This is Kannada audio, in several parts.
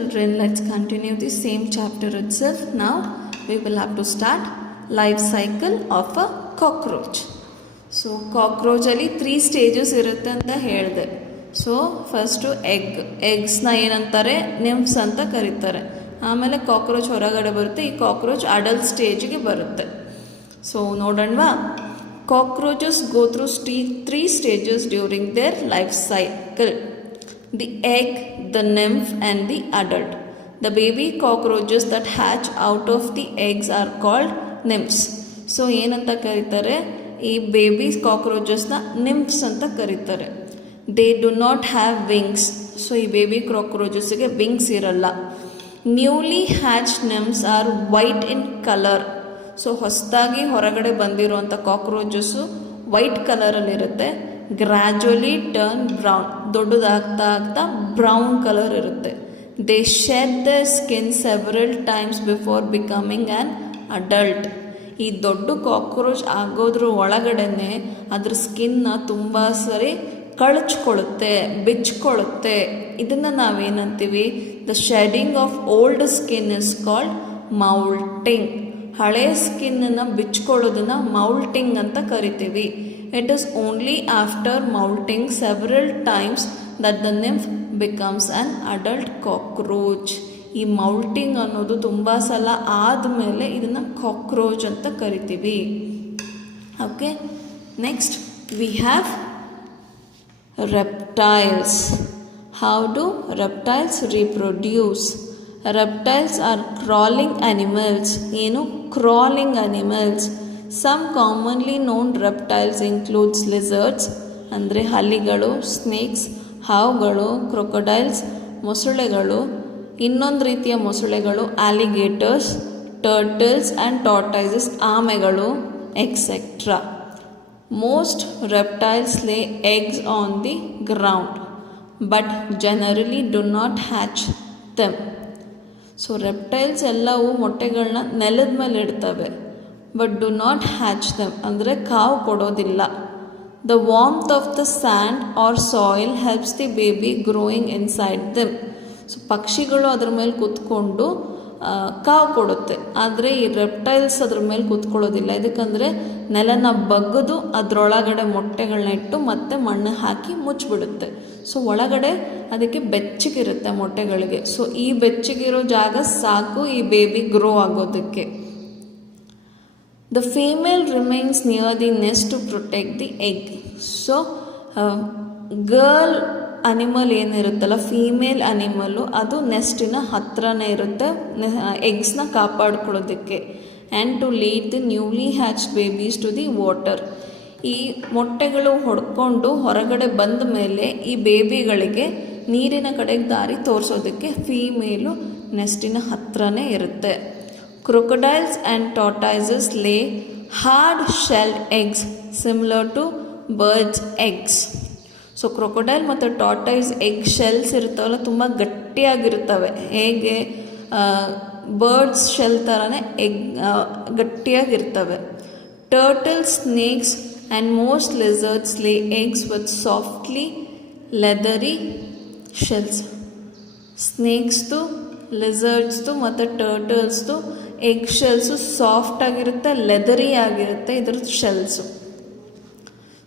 children, let's continue the same chapter itself. Now we will have to start life cycle of a cockroach. So cockroach ಅಲ್ಲಿ 3 stages ಇರುತ್ತೆ ಅಂತ ಹೇಳಿದೆ. ಸೊ ಫಸ್ಟು ಎಗ್ಸ್ನ ಏನಂತಾರೆ, ನಿಮ್ಸ್ ಅಂತ ಕರೀತಾರೆ. ಆಮೇಲೆ ಕಾಕ್ರೋಚ್ ಹೊರಗಡೆ ಬರುತ್ತೆ. ಈ ಕಾಕ್ರೋಚ್ ಅಡಲ್ಟ್ ಸ್ಟೇಜ್ಗೆ ಬರುತ್ತೆ. ಸೊ ನೋಡೋಣವಾ. Cockroaches go through 3 stages during their life cycle: the egg, the nymph and the adult. The baby cockroaches that hatch out of the eggs are called nymphs. So ಏನಂತ ಕರೀತಾರೆ, ಈ ಬೇಬಿ ಕಾಕ್ರೋಚಸ್ನ ನಿಂಪ್ಸ್ ಅಂತ ಕರೀತಾರೆ. They do not have wings. So ಈ ಬೇಬಿ ಕಾಕ್ರೋಚಸ್ಗೆ ವಿಂಗ್ಸ್ ಇರಲ್ಲ. Newly hatch nymphs are white in colour. So ಹೊಸದಾಗಿ ಹೊರಗಡೆ ಬಂದಿರುವಂಥ ಕಾಕ್ರೋಚಸ್ಸು ವೈಟ್ ಕಲರಲ್ಲಿರುತ್ತೆ. Gradually turn brown. ದೊಡ್ಡದಾಗ್ತಾ ಆಗ್ತಾ ಬ್ರೌನ್ ಕಲರ್ ಇರುತ್ತೆ. They shed the skin several times before becoming an adult. ಈ ದೊಡ್ಡ ಕಾಕ್ರೋಚ್ ಆಗೋದ್ರ ಒಳಗಡೆನೆ ಅದ್ರ ಸ್ಕಿನ್ನ ತುಂಬ ಸರಿ ಕಳಚ್ಕೊಳ್ಳುತ್ತೆ, ಬಿಚ್ಕೊಳ್ಳುತ್ತೆ. ಇದನ್ನು ನಾವೇನಂತೀವಿ, the shedding of old skin is called moulting. ಹಳೆ ಸ್ಕಿನ್ನನ್ನು ಬಿಚ್ಕೊಳ್ಳೋದನ್ನು ಮೌಲ್ಟಿಂಗ್ ಅಂತ ಕರಿತೀವಿ. It is only after moulting several times that the nymph becomes an adult cockroach. ಈ ಮೌಲ್ಟಿಂಗ್ ಅನ್ನೋದು ತುಂಬ ಸಲ ಆದಮೇಲೆ ಇದನ್ನು ಕಾಕ್ರೋಚ್ ಅಂತ ಕರಿತೀವಿ. Okay, next we have reptiles. How do reptiles reproduce? Reptiles are crawling animals. Crawling animals. Some commonly known reptiles includes lizards, andre ಹಲ್ಲಿಗಳು, snakes, ಹಾವುಗಳು, crocodiles, ಮೊಸಳೆಗಳು, ಇನ್ನೊಂದು ರೀತಿಯ ಮೊಸಳೆಗಳು, alligators, turtles and tortoises, ಆಮೆಗಳು, etc. Most reptiles lay eggs on the ground but generally do not hatch them. So reptiles ಎಲ್ಲವೂ ಮೊಟ್ಟೆಗಳನ್ನ ನೆಲದ ಮೇಲೆ ಇಡ್ತವೆ, but do not hatch them, ಅಂದರೆ ಕಾವು ಕೊಡೋದಿಲ್ಲ. The warmth of the sand or soil helps the baby growing inside them. So ಪಕ್ಷಿಗಳು ಅದ್ರ ಮೇಲೆ ಕೂತ್ಕೊಂಡು ಕಾವು ಕೊಡುತ್ತೆ, ಆದರೆ ಈ ರೆಪ್ಟೈಲ್ಸ್ ಅದ್ರ ಮೇಲೆ ಕೂತ್ಕೊಳ್ಳೋದಿಲ್ಲ. ಇದಕ್ಕಂದರೆ ನೆಲನ ಬಗ್ಗದು ಅದರೊಳಗಡೆ ಮೊಟ್ಟೆಗಳನ್ನ ಇಟ್ಟು ಮತ್ತೆ ಮಣ್ಣು ಹಾಕಿ ಮುಚ್ಚಿಬಿಡುತ್ತೆ. ಸೊ ಒಳಗಡೆ ಅದಕ್ಕೆ ಬೆಚ್ಚಗಿರುತ್ತೆ ಮೊಟ್ಟೆಗಳಿಗೆ. ಸೊ ಈ ಬೆಚ್ಚಗಿರೋ ಜಾಗ ಸಾಕು ಈ ಬೇಬಿ ಗ್ರೋ ಆಗೋದಕ್ಕೆ. The female remains near the nest to protect the egg. So girl animal ಏನಿರುತ್ತಲ್ಲ, ಫೀಮೇಲ್ ಅನಿಮಲ್ಲು, ಅದು ನೆಸ್ಟಿನ ಹತ್ರನೇ ಇರುತ್ತೆ ಎಗ್ಸ್ನ ಕಾಪಾಡ್ಕೊಳ್ಳೋದಕ್ಕೆ. And to lead the newly hatch babies to the water. ಈ ಮೊಟ್ಟೆಗಳು ಹೊಡ್ಕೊಂಡು ಹೊರಗಡೆ ಬಂದ ಮೇಲೆ ಈ ಬೇಬಿಗಳಿಗೆ ನೀರಿನ ಕಡೆಗೆ ದಾರಿ ತೋರಿಸೋದಕ್ಕೆ ಫೀಮೇಲು ನೆಸ್ಟಿನ ಹತ್ರನೇ ಇರುತ್ತೆ. Crocodiles and tortoises lay hard shelled eggs similar to birds eggs. So crocodile ಮತ್ತು ಟಾರ್ಟೈಸ್ ಎಗ್ ಶೆಲ್ಸ್ ಇರ್ತಾವಲ್ಲ, ತುಂಬ ಗಟ್ಟಿಯಾಗಿರ್ತವೆ. ಹೇಗೆ ಬರ್ಡ್ಸ್ ಶೆಲ್ ಥರನೇ ಎಗ್ ಗಟ್ಟಿಯಾಗಿರ್ತವೆ. Turtles, snakes and most lizards lay eggs with softly leathery shells. ಸ್ನೇಕ್ಸ್ದು, ಲಿಸರ್ಡ್ಸ್ದು ಮತ್ತು ಟರ್ಟಲ್ಸ್ದು ಎಗ್ ಶೆಲ್ಸು ಸಾಫ್ಟಾಗಿರುತ್ತೆ, ಲೆದರಿ ಆಗಿರುತ್ತೆ ಇದ್ರದ್ದು shells.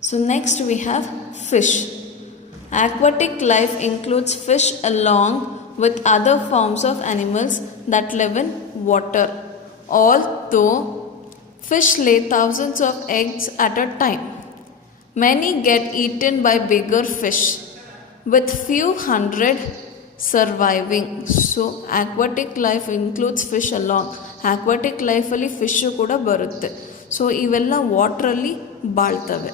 So next we have fish. Aquatic life includes fish along with other forms of animals that live in water. Although fish lay thousands of eggs at a time, many get eaten by bigger fish, with few hundred surviving. So aquatic life includes fish along. Aquatic ಲೈಫಲ್ಲಿ ಫಿಶ್ಶು ಕೂಡ ಬರುತ್ತೆ. ಸೊ ಇವೆಲ್ಲ ವಾಟ್ರಲ್ಲಿ ಬಾಳ್ತವೆ.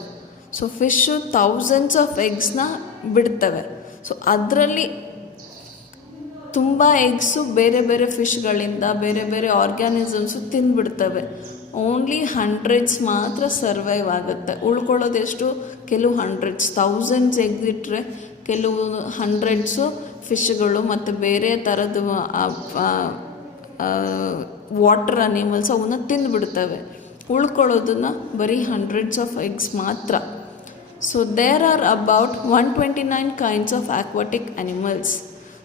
ಸೊ ಫಿಶ್ಶು ಥೌಸಂಡ್ಸ್ ಆಫ್ ಎಗ್ಸ್ನ ಬಿಡ್ತವೆ. ಸೊ ಅದರಲ್ಲಿ ತುಂಬ ಎಗ್ಸು ಬೇರೆ ಬೇರೆ ಫಿಶ್ಗಳಿಂದ ಬೇರೆ ಬೇರೆ ಆರ್ಗ್ಯಾನಿಸಮ್ಸು ತಿಂದುಬಿಡ್ತವೆ. ಓನ್ಲಿ ಹಂಡ್ರೆಡ್ಸ್ ಮಾತ್ರ ಸರ್ವೈವ್ ಆಗುತ್ತೆ. ಉಳ್ಕೊಳ್ಳೋದೆಷ್ಟು? ಕೆಲವು ಹಂಡ್ರೆಡ್ಸ್. ಥೌಸಂಡ್ಸ್ ಎಗ್ ಇಟ್ಟರೆ ಕೆಲವು ಹಂಡ್ರೆಡ್ಸು ಫಿಶ್ಗಳು ಮತ್ತು ಬೇರೆ ಥರದ್ದು ವಾಟರ್ ಅನಿಮಲ್ಸ್ ಅವನ್ನ ತಿಂದುಬಿಡ್ತವೆ. ಉಳ್ಕೊಳ್ಳೋದನ್ನು ಬರೀ ಹಂಡ್ರೆಡ್ಸ್ ಆಫ್ ಎಗ್ಸ್ ಮಾತ್ರ. So there are about 129 kinds of aquatic animals.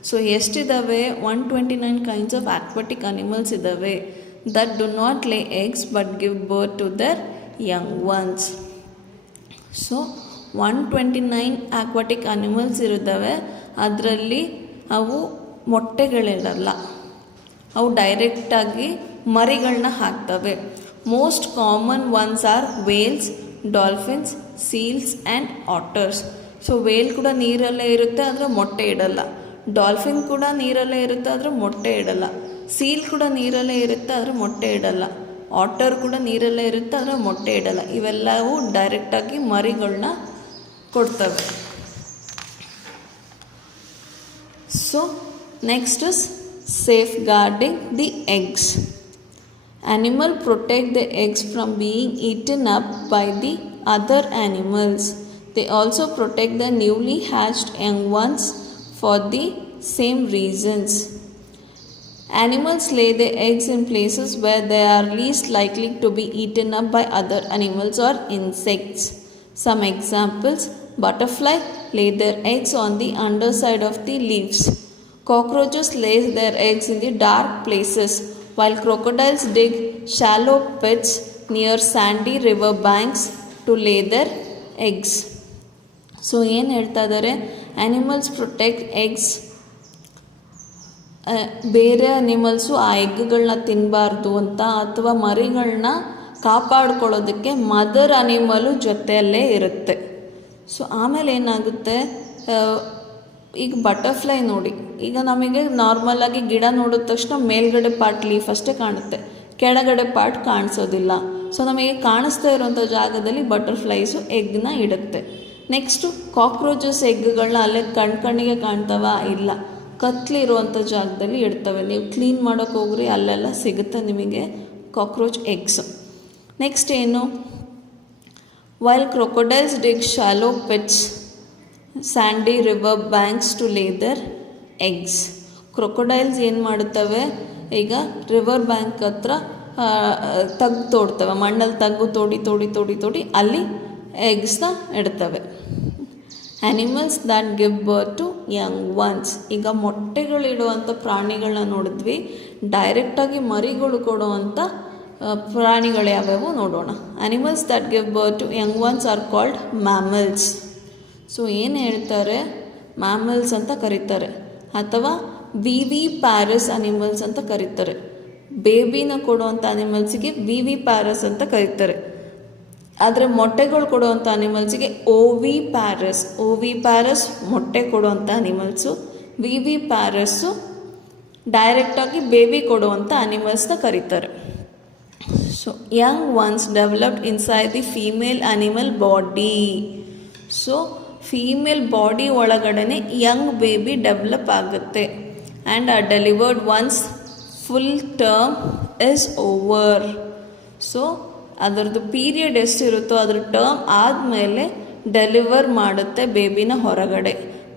So ಎಷ್ಟಿದ್ದಾವೆ? 129 ಕೈಂಡ್ಸ್ ಆಫ್ ಆಕ್ವಾಟಿಕ್ ಅನಿಮಲ್ಸ್ ಇದ್ದಾವೆ that do not lay eggs but give birth to their young ones. So 129 aquatic animals ಇರುತ್ತವೆ, ಅದರಲ್ಲಿ ಅವು ಮೊಟ್ಟೆಗಳಿರಲ್ಲ, ಅವು ಡೈರೆಕ್ಟಾಗಿ ಮರಿಗಳನ್ನ ಹಾಕ್ತವೆ. Most common ones are whales, dolphins, seals and otters. So whale ಕೂಡ ನೀರಲ್ಲೇ ಇರುತ್ತೆ ಆದರೆ ಮೊಟ್ಟೆ ಇಡಲ್ಲ, ಡಾಲ್ಫಿನ್ ಕೂಡ ನೀರಲ್ಲೇ ಇರುತ್ತೆ ಆದರೆ ಮೊಟ್ಟೆ ಇಡಲ್ಲ, ಸೀಲ್ ಕೂಡ ನೀರಲ್ಲೇ ಇರುತ್ತೆ ಆದರೆ ಮೊಟ್ಟೆ ಇಡಲ್ಲ, ಆಟರ್ ಕೂಡ ನೀರಲ್ಲೇ ಇರುತ್ತೆ ಆದರೆ ಮೊಟ್ಟೆ ಇಡಲ್ಲ. ಇವೆಲ್ಲವೂ ಡೈರೆಕ್ಟಾಗಿ ಮರಿಗಳನ್ನ ಕೊಡ್ತವೆ. So next is safeguarding the eggs. Animal protect the eggs from being eaten up by the other animals. They also protect the newly hatched young ones for the same reasons. Animals lay their eggs in places where they are least likely to be eaten up by other animals or insects. Some examples: butterfly lay their eggs on the underside of the leaves. Cockroaches lay their eggs in the dark places, while crocodiles dig shallow pits near sandy river banks to lay their eggs. So ಏನು ಹೇಳ್ತಾ ಇದ್ದಾರೆ? Animals protect eggs. ಬೇರೆ ಅನಿಮಲ್ಸು ಆ ಎಗ್ಗಳನ್ನ ತಿನ್ನಬಾರ್ದು ಅಂತ, ಅಥವಾ ಮರಿಗಳನ್ನ ಕಾಪಾಡ್ಕೊಳ್ಳೋದಕ್ಕೆ ಮದರ್ ಅನಿಮಲು ಜೊತೆಯಲ್ಲೇ ಇರುತ್ತೆ. ಸೊ ಆಮೇಲೆ ಏನಾಗುತ್ತೆ, ಈಗ ಬಟರ್ಫ್ಲೈ ನೋಡಿ, ಈಗ ನಮಗೆ ನಾರ್ಮಲಾಗಿ ಗಿಡ ನೋಡಿದ ತಕ್ಷಣ ಮೇಲ್ಗಡೆ ಪಾರ್ಟ್ ಲೀಫ್ ಅಷ್ಟೇ ಕಾಣುತ್ತೆ, ಕೆಳಗಡೆ ಪಾರ್ಟ್ ಕಾಣಿಸೋದಿಲ್ಲ. ಸೊ ನಮಗೆ ಕಾಣಿಸ್ತಾ ಇರೋಂಥ ಜಾಗದಲ್ಲಿ ಬಟರ್ಫ್ಲೈಸು ಎಗ್ನ ಇಡುತ್ತೆ. ನೆಕ್ಸ್ಟು ಕಾಕ್ರೋಚಸ್ ಎಗ್ಗಳನ್ನ ಅಲ್ಲೇ ಕಣ್ಣಿಗೆ ಕಾಣ್ತವ? ಇಲ್ಲ, ಕತ್ಲಿರುವಂಥ ಜಾಗದಲ್ಲಿ ಇಡ್ತವೆ. ನೀವು ಕ್ಲೀನ್ ಮಾಡೋಕ್ಕೆ ಹೋಗ್ರಿ, ಅಲ್ಲೆಲ್ಲ ಸಿಗುತ್ತೆ ನಿಮಗೆ ಕಾಕ್ರೋಚ್ ಎಗ್ಸ್. ನೆಕ್ಸ್ಟ್ ಏನು? While crocodiles dig shallow pits sandy river banks to lay their eggs. Crocodiles ಏನು ಮಾಡುತ್ತವೆ? ಈಗ ರಿವರ್ ಬ್ಯಾಂಕ್ ಹತ್ರ ತೋಡ್ತವೆ, ಮಣ್ಣಲ್ಲಿ ತೋಡಿ ಅಲ್ಲಿ ಎಗ್ಸ್ನ ಇಡ್ತವೆ. Animals that give birth to young ones. ಈಗ ಮೊಟ್ಟೆಗಳಿಡುವಂಥ ಪ್ರಾಣಿಗಳನ್ನ ನೋಡಿದ್ವಿ, ಡೈರೆಕ್ಟಾಗಿ ಮರಿಗಳು ಕೊಡುವಂಥ ಪ್ರಾಣಿಗಳು ಯಾವ್ಯಾವು ನೋಡೋಣ. Animals that give birth to young ones are called mammals. So ಏನು ಹೇಳ್ತಾರೆ? ಮ್ಯಾಮಲ್ಸ್ ಅಂತ ಕರೀತಾರೆ, ಅಥವಾ ವಿವಿ ಪ್ಯಾರಸ್ ಅನಿಮಲ್ಸ್ ಅಂತ ಕರೀತಾರೆ. ಬೇಬಿನ ಕೊಡುವಂಥ ಅನಿಮಲ್ಸಿಗೆ ವಿವಿ ಪ್ಯಾರಸ್ ಅಂತ ಕರೀತಾರೆ. ಆದರೆ ಮೊಟ್ಟೆಗಳು ಕೊಡುವಂಥ ಅನಿಮಲ್ಸಿಗೆ ಓವಿ ಪ್ಯಾರಸ್ ಮೊಟ್ಟೆ ಕೊಡುವಂಥ ಅನಿಮಲ್ಸು. ವಿವಿ ಪ್ಯಾರಸ್ಸು ಡೈರೆಕ್ಟಾಗಿ ಬೇಬಿ ಕೊಡುವಂಥ ಅನಿಮಲ್ಸ್ನ ಕರೀತಾರೆ. So young ones developed inside the female animal body. So female body ಒಳಗಡೆ ಯಂಗ್ ಬೇಬಿ ಡೆವಲಪ್ ಆಗುತ್ತೆ. And are delivered once full term is over. So ಅದರದ್ದು ಪೀರಿಯಡ್ ಎಷ್ಟಿರುತ್ತೋ ಅದ್ರ ಟರ್ಮ್ ಆದಮೇಲೆ ಡೆಲಿವರ್ ಮಾಡುತ್ತೆ ಬೇಬಿನ ಹೊರಗಡೆ.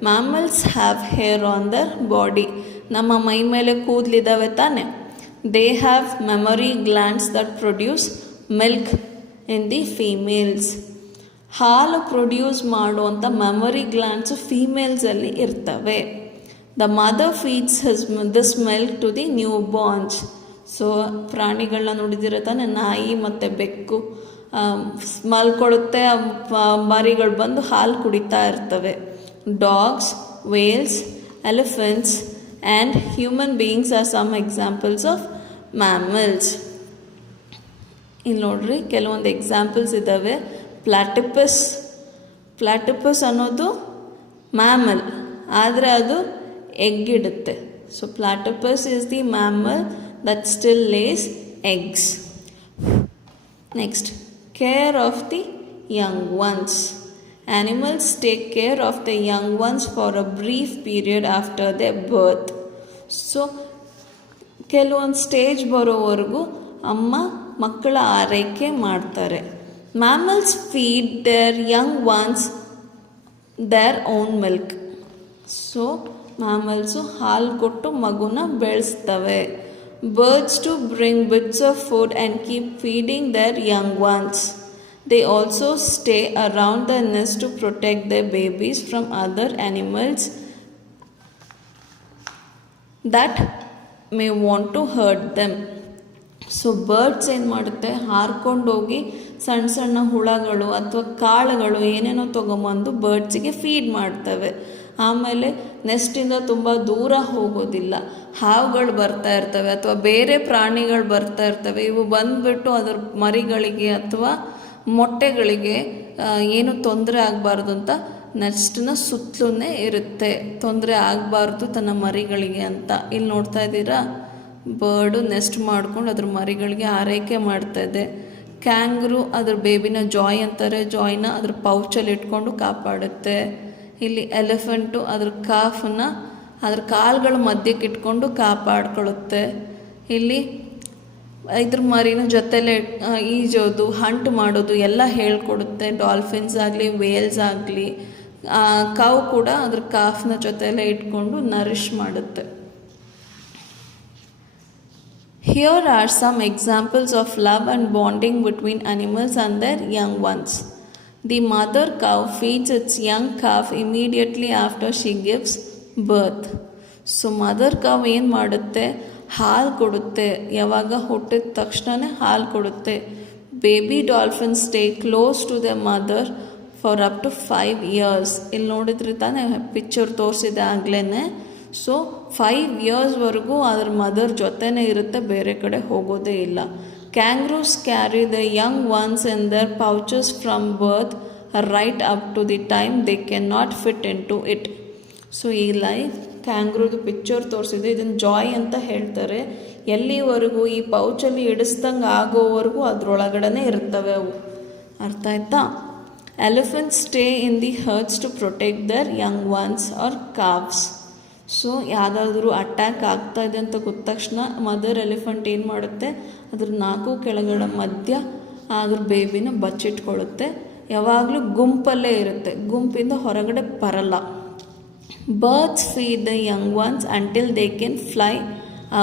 Mammals have hair on their body. ನಮ್ಮ ಮೈ ಮೇಲೆ ಕೂದಲಿದ್ದಾವೆ ತಾನೆ. They have mammary glands that produce milk in the females. ಹಾಲು ಪ್ರೊಡ್ಯೂಸ್ ಮಾಡುವಂಥ ಮೆಮೊರಿ ಗ್ಲ್ಯಾಂಡ್ಸು ಫೀಮೇಲ್ಸಲ್ಲಿ ಇರ್ತವೆ. The mother feeds this milk to the newborns. So ಪ್ರಾಣಿಗಳನ್ನ ನೋಡಿದಿರ ತಾನೆ, ನಾಯಿ ಮತ್ತು ಬೆಕ್ಕು ಮಲ್ಕೊಳ್ಳುತ್ತೆ, ಮರಿಗಳು ಬಂದು ಹಾಲು ಕುಡಿತಾ ಇರ್ತವೆ. Dogs, whales, elephants and human beings are some examples of mammals. ಇಲ್ಲಿ ನೋಡ್ರಿ, ಕೆಲವೊಂದು ಎಕ್ಸಾಂಪಲ್ಸ್ ಇದ್ದಾವೆ. ಪ್ಲಾಟಿಪಸ್ ಅನ್ನೋದು ಮ್ಯಾಮಲ್, ಆದರೆ ಅದು ಎಗ್ ಇಡುತ್ತೆ. So platypus is the mammal that still lays eggs. Next, care of the young ones. Animals take care of the young ones for a brief period after their birth. So ಕೆಲವೊಂದು ಸ್ಟೇಜ್ ಬರೋವರೆಗೂ ಅಮ್ಮ ಮಕ್ಕಳ ಆರೈಕೆ ಮಾಡ್ತಾರೆ. Mammals feed their young ones their own milk. So mammals ಹಾಲು ಕೊಟ್ಟು ಮಗುನ ಬೆಳೆಸ್ತವೆ. Birds to bring bits of food and keep feeding their young ones. They also stay around the nest to protect their babies from other animals that may want to hurt them. So birds ಏನು ಮಾಡುತ್ತೆ, ಹಾರ್ಕೊಂಡೋಗಿ ಸಣ್ಣ ಸಣ್ಣ ಹುಳಗಳು ಅಥವಾ ಕಾಳುಗಳು ಏನೇನೋ ತೊಗೊಂಬಂದು ಬರ್ಡ್ಸಿಗೆ ಫೀಡ್ ಮಾಡ್ತವೆ. ಆಮೇಲೆ ನೆಸ್ಟಿಂದ ತುಂಬ ದೂರ ಹೋಗೋದಿಲ್ಲ. ಹಾವುಗಳು ಬರ್ತಾ ಇರ್ತವೆ ಅಥವಾ ಬೇರೆ ಪ್ರಾಣಿಗಳು ಬರ್ತಾ ಇರ್ತವೆ. ಇವು ಬಂದುಬಿಟ್ಟು ಅದರ ಮರಿಗಳಿಗೆ ಅಥವಾ ಮೊಟ್ಟೆಗಳಿಗೆ ಏನು ತೊಂದರೆ ಆಗಬಾರ್ದು ಅಂತ ನೆಸ್ಟನ್ನ ಸುತ್ತಲೂ ಇರುತ್ತೆ, ತೊಂದರೆ ಆಗಬಾರ್ದು ತನ್ನ ಮರಿಗಳಿಗೆ ಅಂತ. ಇಲ್ಲಿ ನೋಡ್ತಾ ಇದ್ದೀರಾ, ಬರ್ಡು ನೆಸ್ಟ್ ಮಾಡ್ಕೊಂಡು ಅದ್ರ ಮರಿಗಳಿಗೆ ಆರೈಕೆ ಮಾಡ್ತಾಯಿದೆ. ಕ್ಯಾಂಗ್ರೂ ಅದ್ರ ಬೇಬಿನ ಜಾಯ್ ಅಂತಾರೆ, ಜಾಯ್ನ ಅದ್ರ ಪೌಚಲ್ಲಿ ಇಟ್ಕೊಂಡು ಕಾಪಾಡುತ್ತೆ. ಇಲ್ಲಿ ಎಲಿಫೆಂಟು ಅದ್ರ ಕಾಫನ್ನ ಅದ್ರ ಕಾಲುಗಳ ಮಧ್ಯಕ್ಕೆ ಇಟ್ಕೊಂಡು ಕಾಪಾಡ್ಕೊಳ್ಳುತ್ತೆ. ಇಲ್ಲಿ ಇದ್ರ ಮರಿನ ಜೊತೆಲೇ ಈಜೋದು, ಹಂಟ್ ಮಾಡೋದು ಎಲ್ಲ ಹೇಳ್ಕೊಡುತ್ತೆ. ಡಾಲ್ಫಿನ್ಸ್ ಆಗಲಿ, ವೇಲ್ಸ್ ಆಗಲಿ, ಕಾವು ಕೂಡ ಅದ್ರ ಕಾಫ್ನ ಜೊತೆಲೇ ಇಟ್ಕೊಂಡು ನರಿಷ್ ಮಾಡುತ್ತೆ. Here are some examples of love and bonding between animals and their young ones. The mother cow feeds its young calf immediately after she gives birth. So mother ಕಾವ್ ಏನು ಮಾಡುತ್ತೆ, ಹಾಲು ಕೊಡುತ್ತೆ. ಯಾವಾಗ ಹುಟ್ಟಿದ ತಕ್ಷಣವೇ ಹಾಲು ಕೊಡುತ್ತೆ. Baby dolphin stay close to the mother for up to 5 years. ಇಲ್ಲಿ ನೋಡಿದ್ರಿ ತಾನೇ, ಪಿಕ್ಚರ್ ತೋರಿಸಿದೆ ಆಗಲೇ. ಸೊ 5 yearsವರೆಗೂ ಅದ್ರ ಮದರ್ ಜೊತೆನೇ ಇರುತ್ತೆ, ಬೇರೆ ಕಡೆ ಹೋಗೋದೇ ಇಲ್ಲ. Kangaroos carry the young ones in their pouches from birth right up to the time they can not fit in to it. So ಈ ಕ್ಯಾಂಗ್ರೂದು ಪಿಕ್ಚರ್ ತೋರಿಸಿದೆ, ಇದನ್ನು ಜಾಯ್ ಅಂತ ಹೇಳ್ತಾರೆ. ಎಲ್ಲಿವರೆಗೂ ಈ ಪೌಚಲ್ಲಿ ಇಡಿಸ್ದಂಗೆ ಆಗೋವರೆಗೂ ಅದರೊಳಗಡೆ ಇರ್ತವೆ ಅವು. ಅರ್ಥ ಆಯ್ತಾ? Elephants stay in the herds to protect their young ones or calves. So ಯಾವುದಾದ್ರೂ ಅಟ್ಯಾಕ್ ಆಗ್ತಾ ಇದೆ ಅಂತ ಗೊತ್ತ ತಕ್ಷಣ ಮದರ್ ಎಲಿಫೆಂಟ್ ಏನು ಮಾಡುತ್ತೆ, ಅದ್ರ 4 ಕೆಳಗಡೆ ಮಧ್ಯ ಅದ್ರ ಬೇಬಿನ ಬಚ್ಚಿಟ್ಕೊಳ್ಳುತ್ತೆ. ಯಾವಾಗಲೂ ಗುಂಪಲ್ಲೇ ಇರುತ್ತೆ, ಗುಂಪಿಂದ ಹೊರಗಡೆ ಬರಲ್ಲ. Birds feed the young ones until they can fly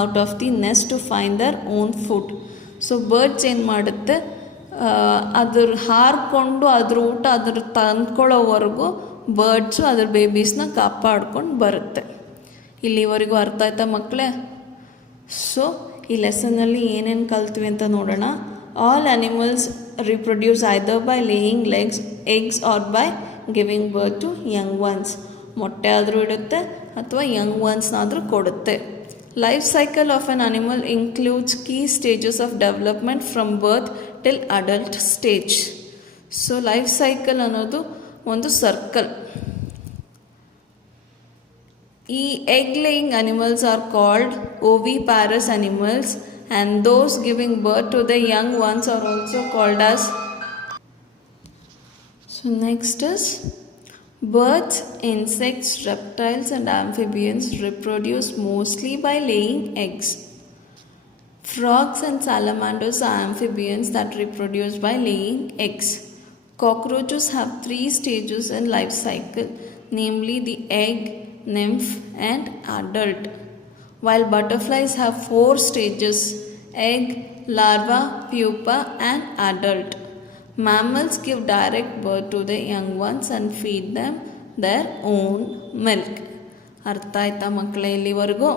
out of the nest to find their own food. So birds ಏನು ಮಾಡುತ್ತೆ, ಅದ್ರ ಹಾರಿಕೊಂಡು ಅದ್ರ ಊಟ ಅದ್ರ ತಂದ್ಕೊಳ್ಳೋವರೆಗೂ ಬರ್ಡ್ಸು ಅದ್ರ ಬೇಬೀಸ್ನ ಕಾಪಾಡ್ಕೊಂಡು ಬರುತ್ತೆ. ಇಲ್ಲಿವರೆಗೂ ಅರ್ಥ ಆಯ್ತಾ ಮಕ್ಕಳೇ? ಸೊ ಈ ಲೆಸನ್ನಲ್ಲಿ ಏನೇನು ಕಲ್ತ್ವಿ ಅಂತ ನೋಡೋಣ. All animals reproduce either by laying eggs or by giving birth to young ones. ಮೊಟ್ಟೆ ಆದರೂ ಇಡುತ್ತೆ ಅಥವಾ ಯಂಗ್ ಒನ್ಸ್ನಾದರೂ ಕೊಡುತ್ತೆ. Life cycle of on animal includes key stages of development from birth till adult stage. So life cycle ಅನ್ನೋದು ಒಂದು ಸರ್ಕಲ್. ಈ egg laying animals are called oviparous animals, and those giving birth to the young ones are also called as. So next is birds, insects, reptiles and amphibians reproduce mostly by laying eggs. Frogs and salamanders are amphibians that reproduce by laying eggs. Cockroaches have 3 stages in life cycle, namely the egg, nymph and adult, while butterflies have 4 stages: egg, larva, pupa and adult. Mammals give direct birth to the young ones and feed them their own milk. ಅರ್ಥ ಆಯ್ತಾ ಮಕ್ಕಳೇ ಇಲ್ಲಿವರೆಗೂ?